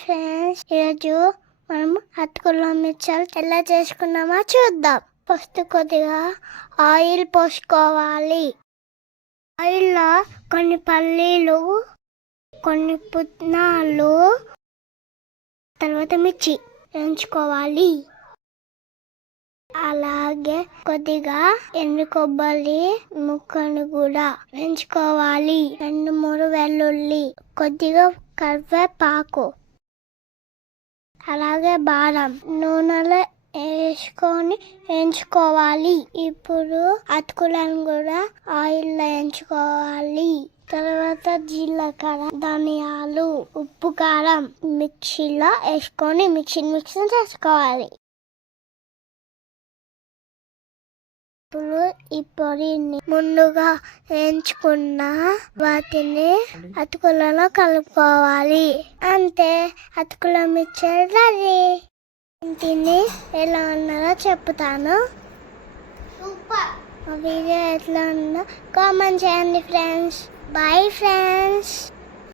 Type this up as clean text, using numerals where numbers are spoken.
Friends, ఈరోజు మనం అటుకుల మిర్చాలు ఎలా చేసుకున్నామో చూద్దాం. ఫస్ట్ కొద్దిగా ఆయిల్ పోసుకోవాలి. ఆయిల్లో కొన్ని పల్లీలు, కొన్ని పుట్నాలు, తర్వాత మిర్చి వేయించుకోవాలి. అలాగే కొద్దిగా ఎండు కొబ్బరి ముక్కను కూడా వేయించుకోవాలి. 2-3 వెల్లుల్లి, కొద్దిగా కరివేపాకు, అలాగే బాదం నూనెలో వేసుకొని వేయించుకోవాలి. ఇప్పుడు అటుకులను కూడా ఆయిల్లో వేయించుకోవాలి. తర్వాత జీలకర్ర, ధనియాలు, ఉప్పు, కారం మిక్సీలో వేసుకొని మిక్సీ చేసుకోవాలి. ఇప్పుడు ఈ పొడిని ముందుగా వేయించుకున్న వాటిని అటుకులలో కలుపుకోవాలి. అంతే, అటుకుల మిక్చర్ రెడీ. ఇంటిని ఎలా ఉన్నారో చెప్తాను. సూపర్. మా వీడియో ఎట్లా ఉందో కామెంట్ చేయండి ఫ్రెండ్స్. Bye friends.